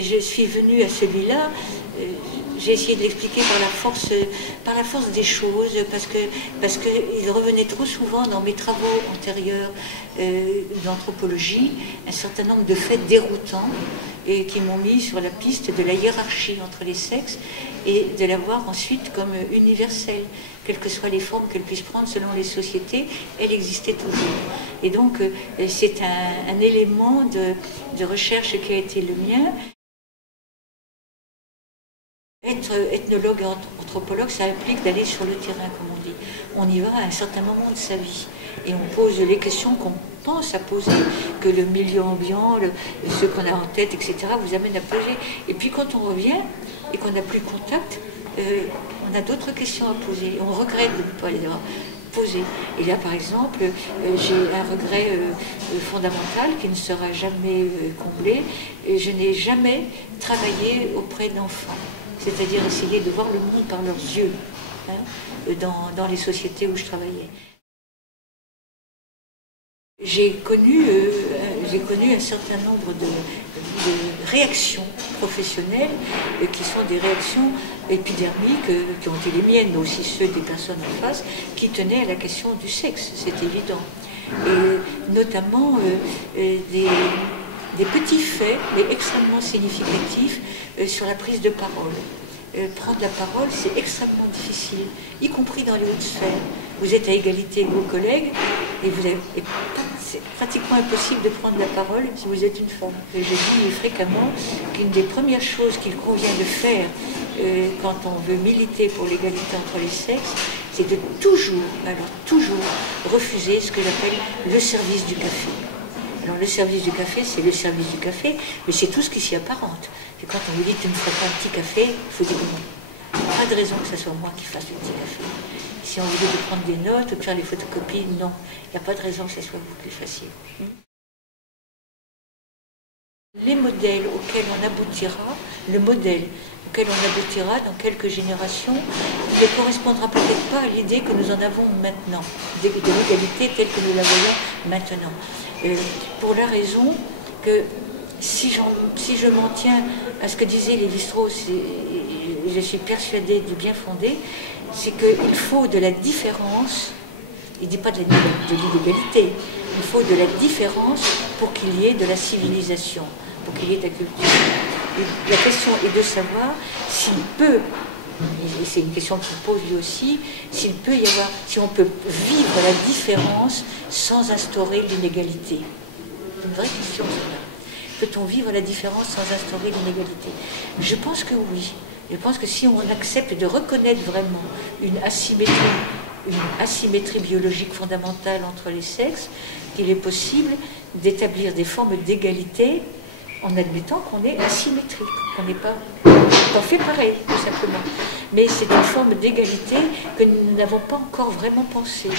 je suis venue à celui-là, j'ai essayé de l'expliquer par la force des choses, parce qu'il revenait trop souvent dans mes travaux antérieurs d'anthropologie, un certain nombre de faits déroutants et qui m'ont mis sur la piste de la hiérarchie entre les sexes et de la voir ensuite comme universelle. Quelles que soient les formes qu'elle puisse prendre selon les sociétés, elle existait toujours. Et donc c'est un élément de recherche qui a été le mien. Être ethnologue et anthropologue, ça implique d'aller sur le terrain, comme on dit. On y va à un certain moment de sa vie. Et on pose les questions qu'on pense à poser, que le milieu ambiant, ce qu'on a en tête, etc., vous amène à poser. Et puis quand on revient et qu'on n'a plus contact, on a d'autres questions à poser. On regrette de ne pas les avoir posées. Et là, par exemple, j'ai un regret fondamental qui ne sera jamais comblé. Je n'ai jamais travaillé auprès d'enfants. C'est-à-dire essayer de voir le monde par leurs yeux, hein, dans les sociétés où je travaillais. J'ai connu un certain nombre de réactions professionnelles qui sont des réactions épidermiques qui ont été les miennes, mais aussi ceux des personnes en face, qui tenaient à la question du sexe, c'est évident. Et notamment des petits faits, mais extrêmement significatifs sur la prise de parole. Prendre la parole, c'est extrêmement difficile, y compris dans les hautes sphères. Vous êtes à égalité avec vos collègues et c'est pratiquement impossible de prendre la parole si vous êtes une femme. Je dis fréquemment qu'une des premières choses qu'il convient de faire quand on veut militer pour l'égalité entre les sexes, c'est de toujours refuser ce que j'appelle le service du café. Alors le service du café, c'est le service du café, mais c'est tout ce qui s'y apparente. Et quand on vous dit tu ne ferais pas un petit café, il faut dire non. Pas de raison que ce soit moi qui fasse le petit café. Si on vous dit de prendre des notes ou de faire des photocopies, non. Il n'y a pas de raison que ce soit vous qui le fassiez. Les modèles auxquels on aboutira, le modèle auquel on aboutira dans quelques générations, ne correspondra peut-être pas à l'idée que nous en avons maintenant, de l'égalité telle que nous la voyons maintenant. Pour la raison que si je m'en tiens à ce que disait Lévi-Strauss, et je suis persuadée du bien fondé, c'est qu'il faut de la différence, il ne dit pas de l'inégalité, il faut de la différence pour qu'il y ait de la civilisation, pour qu'il y ait de la culture. Et la question est de savoir s'il peut, et c'est une question qu'il pose lui aussi, s'il peut y avoir, si on peut vivre la différence sans instaurer l'inégalité. C'est une vraie question, ça. Peut-on vivre la différence sans instaurer l'inégalité? Je pense que oui. Je pense que si on accepte de reconnaître vraiment une asymétrie biologique fondamentale entre les sexes, qu'il est possible d'établir des formes d'égalité en admettant qu'on est asymétrique, qu'on n'est pas fait pareil, tout simplement. Mais c'est une forme d'égalité que nous n'avons pas encore vraiment pensée.